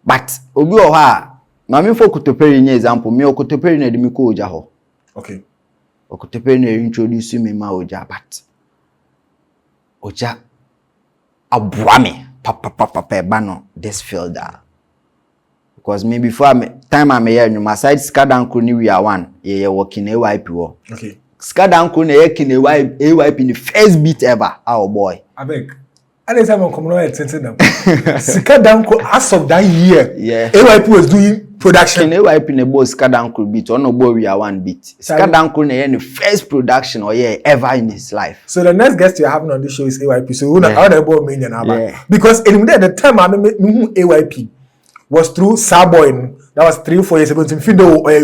but obi o ha ma me fo kotoperi nya example me okotoperi na de me ko oja ho okay okotoperi na introduce me ma oja but oja aboa me papa ba no this field da because me before me time I me here my side skadanko ni we are one ye working AYP wo okay skadanko na ye kin AYP in the first beat ever our boy abeg anytime I come at them skadanko as of that year AYP was doing production kin AYP na boy skadanko beat or no boy we are one beat skadanko na ye the first production or yeah ever in his life. So the next guest you're having on this show is AYP, so we know the boy mean because in the time I mean AYP was through Starboy. That was 3-4 years ago.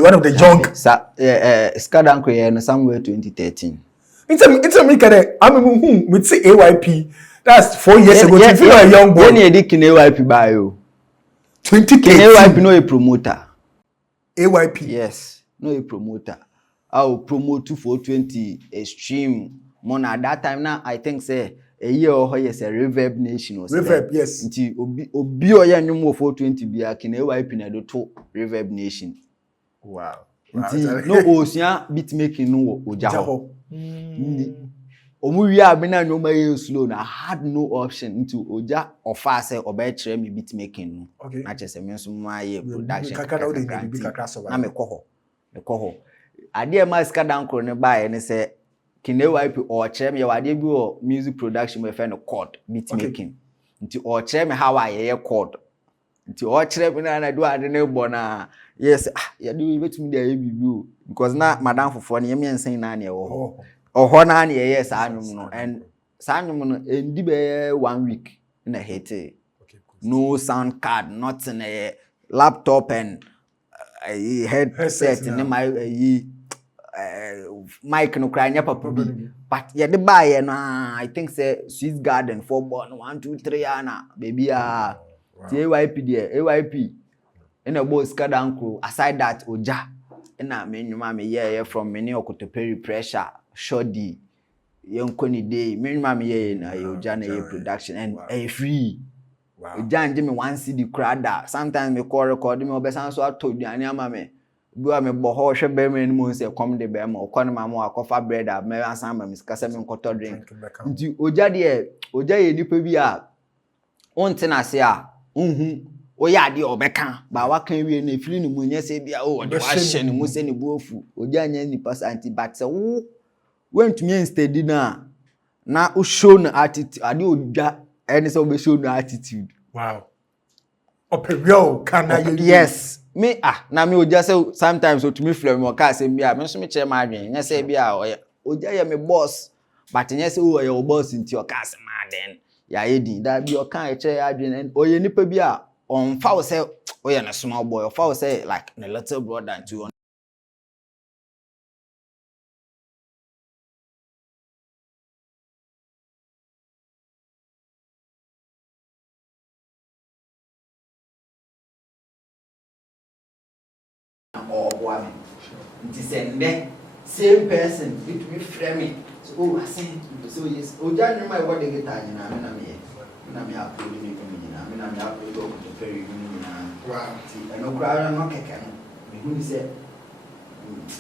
One of the junk. Skadanko yeah, somewhere 2013. It's a make I mean we say AYP. That's 4 years ago. A young boy. When you did AYP by you. 2013. AYP no a promoter. AYP. Yes, no a promoter. I'll promote 420 extreme. Mon at that time now I think say a year or yes a Reverb Nation or Reverb, yes. Nti obi oya nyumo 420 bia kin AYP na do to Reverb Nation. Wow. Nti no osia beat making no oja ho. Omu wi abi na nyoma ye slow na had no option nti oja offer say oba kire me beat making no. Okay. Na chese me nso ma ye production. Na me kɔ hɔ. Ade ma skadanko ne bae ne say kin AYP or kire me wade bi o music production me fe no chord beat making. Nti o kire me how ye chord. Nti o kire me na do ade ne bo na yes ya do we betumi dey bibi o because na madam fofo ne yemi ensan na na e wo ho na na ye sa anwum no and sa anwum no endi be 1 week na hete no sound card nothing laptop and headset ne my mic no cry nya papa bi but ye de buy na I think say Swiss Garden 4 born 1 2 3 ana baby AYP there AYP in a boss skadanko aside that oja na me nwuma me ye from me ne okotoperi pressure shoddy yonkoni day me nwuma me ye na oja na ye production and free oja nje me 1 CD crowd sometimes me call record me obesan so atoduane ama me bi me bo ho hwe be me no say come de be ma okon ma mo akofa bread me ansan ma me skasa me nkoto drink nti oja de oja ye nipa bi a onte na se a oya ade obeka ba wakan wie na fili ni mu nya se bia o de wa hye ni mu se ni buofu oja nya ni pasanti but se wo wentumi instead na o show na attitude ade oja any so be show na attitude wow operial kana yes me na me oja say sometimes o tumi flame mo ka se bia me so me che ma adwen nya se bia oja ye me boss but nya se o ye o boss nti o ka se ma den ya yedi da bi o kan e che adwen o ye nipa bia on foul say oh yeah na small boy or foul say like a little brother and two or one same person it me frame so oh I say so yes oja you my what the guitar na me upload me na me upload go to ferry wow see no crowd no keke no me hu say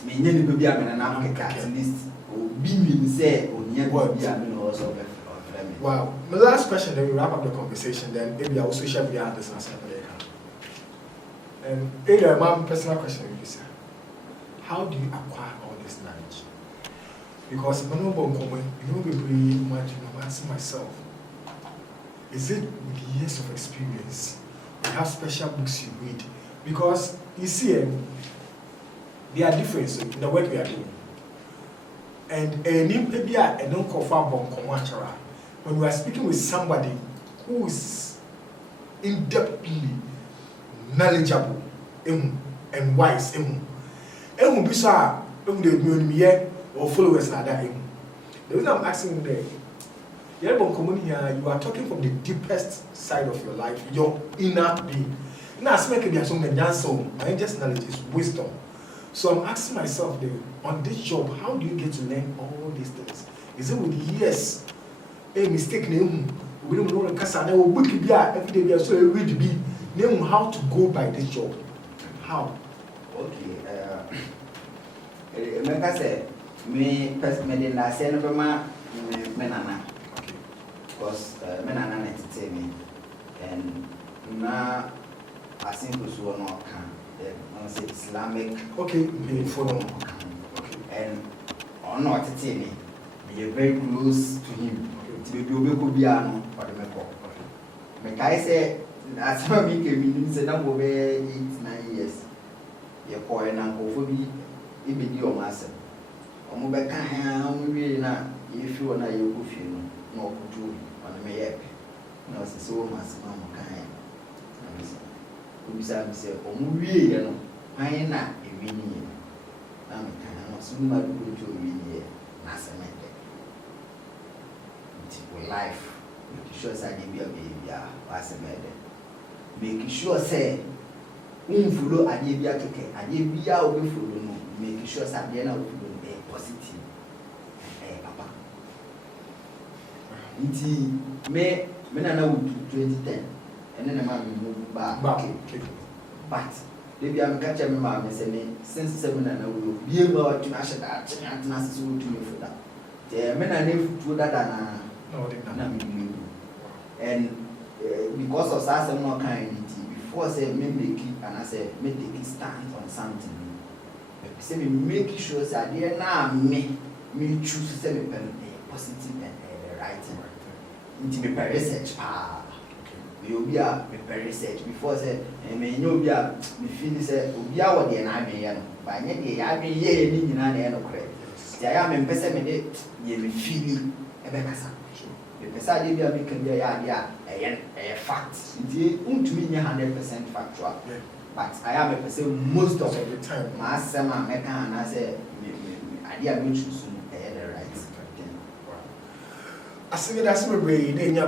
me nya ni bi a me na keke at least obi mi say onya bi a me no also be frame wow my last question then we wrap up the conversation then maybe I will social media handles and stuff like that and either my personal question is sir how do you acquire all this knowledge because when I'm coming you know be much you know ask myself is it with years of experience you have special books you read because you see there are differences in the work we are doing and maybe I don't confirm when we are speaking with somebody who is in-depthly knowledgeable and wise bisa the or followers are that the reason I'm asking there you are talking from the deepest side of your life, your inner being. Now, I make it some so I just knowledge is wisdom. So I'm asking myself, on this job, how do you get to learn all these things? Is it with years? A mistake name. We don't know the casa. Now we could be every day. We are so ready to be. Name how to go by this job. How? Okay. Like I said, me personally, I say no ma menana. Because menana entertain me, and na AssinTalks no can. Say Islamic. Okay. Me follow. Okay. And on not entertain me, be very close to him. To be able to be ano for the makeup. Me kai say as ma me ke me say na go be 8-9 years. Ye koy na go for bi e be di o ma asem. Omo be kan ha omo wi na ye fi wona ye go fi no na okutu on me ye. Na say so ma asem ma kan ya. Na me say obisa me say omo wi ye no han na e wi ni ye. Na me kan na so ma do to wi ni ye na asem e. Life, making sure say they be a baby, what's the matter? Making sure say, follow a baby a keke, a baby a will follow no. Making sure say they are follow a positive, papa. Inti me na na would 2010, and then I move back. But baby I'm catching my mom and say me since 7 and I will be able to nash that to me for that. The men are named to that and because of that some more kind before say me make it and I say me take it stand on something. Say me make sure say there na me choose to say me positive and writing. Into me research we will be a research before say me no be a me feel say obi a what there na me no but nye dey ya be ye ni nyina na no correct. Say I am pese me dey ye me feel e be kasa. The side be a fact. It won't mean 100% factual. Yeah. But I am a person most of the time. My summer, I say, I did choose the right. I see that's my brain, and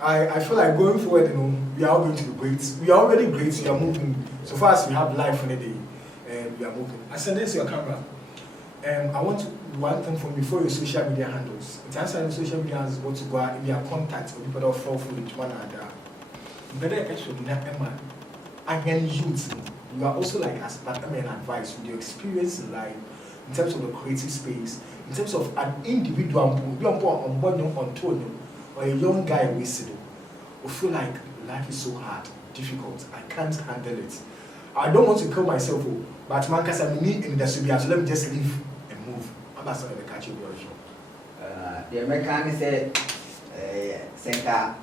I feel like going forward, we are all going to be great. We are already great, we are moving. So far as we have life in the day, and we are moving. I send this to your camera. I want one thing from before your social media handles. In terms of social media handles, what to go out in your contacts with people that fall for with one another. Better actually not Emma. And then youth, you are also like as partner and advice with your experience in life, in terms of the creative space, in terms of an individual or a young guy who feel like life is so hard, difficult, I can't handle it. I don't want to kill myself, but man, because I'm in the studio, so let me just leave and move. I'm not going to catch you. The American said, Senka,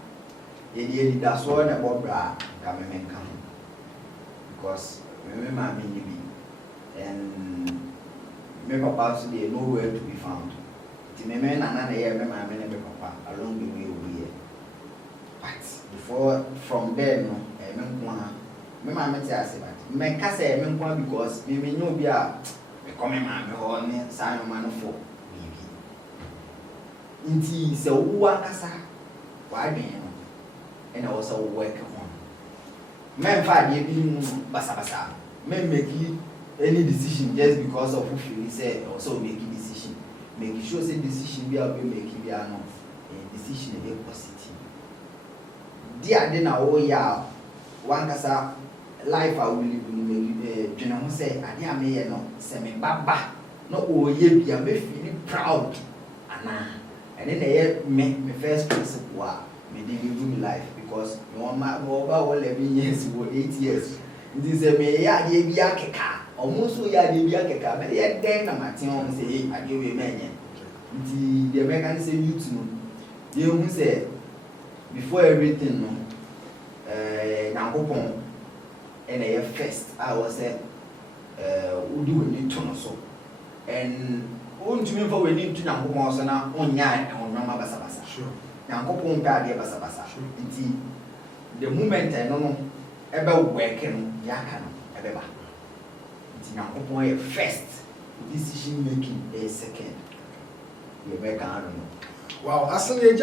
that's one about bra, come because remember me, and my papa today nowhere to be found. The men and another year, my papa along the way over here. But before from there, no, my mama says, my cousin, because me know be a coming man or sign man for baby. Inti so wakasa, why me? And I also work on. Men find you being basa. Men make any decision just because of who you say, also make a decision. Make sure say decision be able to make it be a decision be positive. Dear then yeah, one kasa. Life I will live in General say, I dear me no semi baba no oh ye be a me feeling proud and then they make my first principle me live life because you want my over 11 years or 8 years. This is me ya be a keka almost ya be a keka but they then na matin say I give we men the American say you to you say before everything no Nankopon and a first I was would do we need to know so and won't you for we need to know more now on yan and on Mama Basabasa. Sure. Nankopon Daddy Basabasa. Indeed, the moment I know ever working Yakan ever. It's Nankopon a first decision making a second. You make I don't know. Wow, Assin, it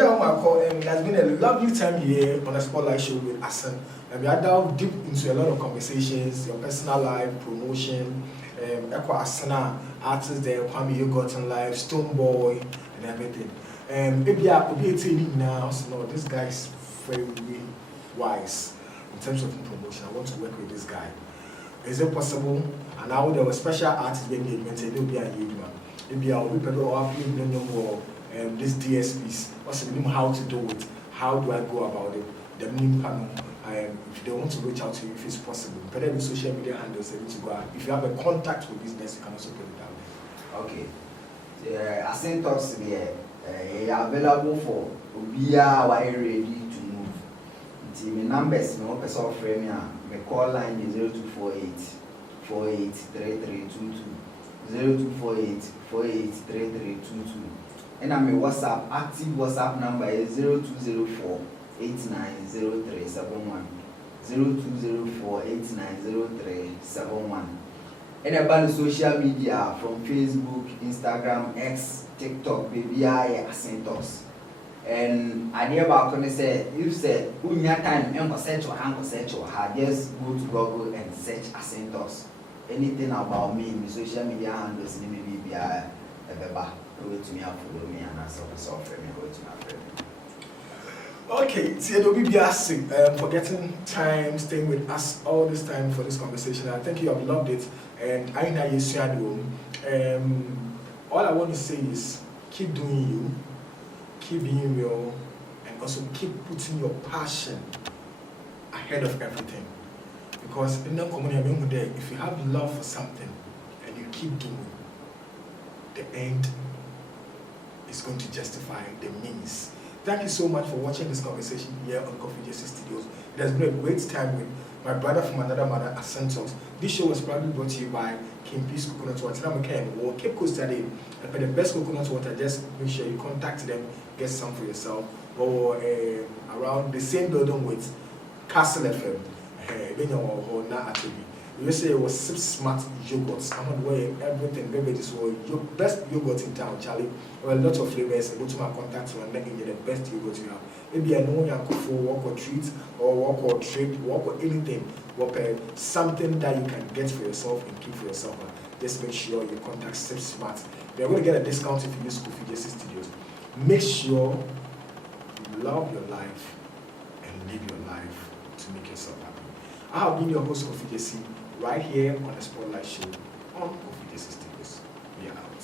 has been a lovely time here on the Spotlight Show with Assin. And we are down deep into a lot of conversations, your personal life, promotion, Echo Asana, artists there, Kwame Yogot in life, Stonebwoy, and everything. Maybe I could be now, so no, this guy is very wise in terms of promotion. I want to work with this guy. Is it possible? And now there were special artists being engagement, they'll be an engagement. Maybe I'll be better off no more. This DSPs, what's the name, how to do it, how do I go about it, the new panel, if they want to reach out to you, if it's possible, better the social media handles they need to go out. If you have a contact with business, you can also put it down there. Okay. AssinTalks available for we are ready to move. The numbers, no person frame me, my call line is 0248 483322 0248 483322. And I'm a WhatsApp, active WhatsApp number is 0204 890371. 0204 890371. And about the social media from Facebook, Instagram, X, TikTok, baby, I AssinTalks. And I never about say, you said, when you have time, search or just go to Google and search AssinTalks. Anything about me, my social media handles, maybe a beba. To me, follow me, and answer the software. Okay, so you'll be asking for getting time, staying with us all this time for this conversation. I think you have loved it, and I know you see all I want to say is keep doing you, keep being real, and also keep putting your passion ahead of everything. Because in the community, if you have love for something and you keep doing, the end is going to justify the means. Thank you so much for watching this conversation here on Coffee JC Studios. It has been a great time with my brother from another mother, AssinTalks. This show was probably brought to you by King Peace Coconut Water. I'm or Cape Coast today. And for the best coconut water, just make sure you contact them, get some for yourself, or around the same building with Castle FM. You say it was Sip Smart yogurts. I'm not wearing everything, beverages were your best yogurt in town, Charlie. There were a lot of flavors. Go to my contact and let me get the best yogurt you have. Maybe I know you can for walk or treat or walk or trade, walk or anything. Walk something that you can get for yourself and keep for yourself. Just make sure you contact Sip Smart. They're going to get a discount if you use Coffee JC Studios. Make sure you love your life and live your life to make yourself happy. I have been your host, Coffee JC. Right here on the Spotlight Show on Coffee JC Studios. We are out.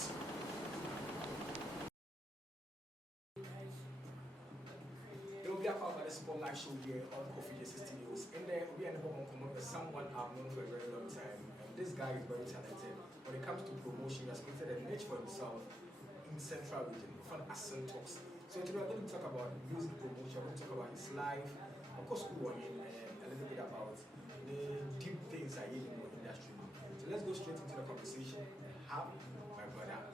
It will be a part of the Spotlight Show here on Coffee JC Studios. And then we end up on with someone I've known for a very long time. And this guy is very talented. When it comes to promotion, he has created a niche for himself in the Central region from AssinTalks. So today we're going to talk about music promotion, we're going to talk about his life, of course, who are in, a little bit about the deep things I in the industry. So let's go straight into the conversation.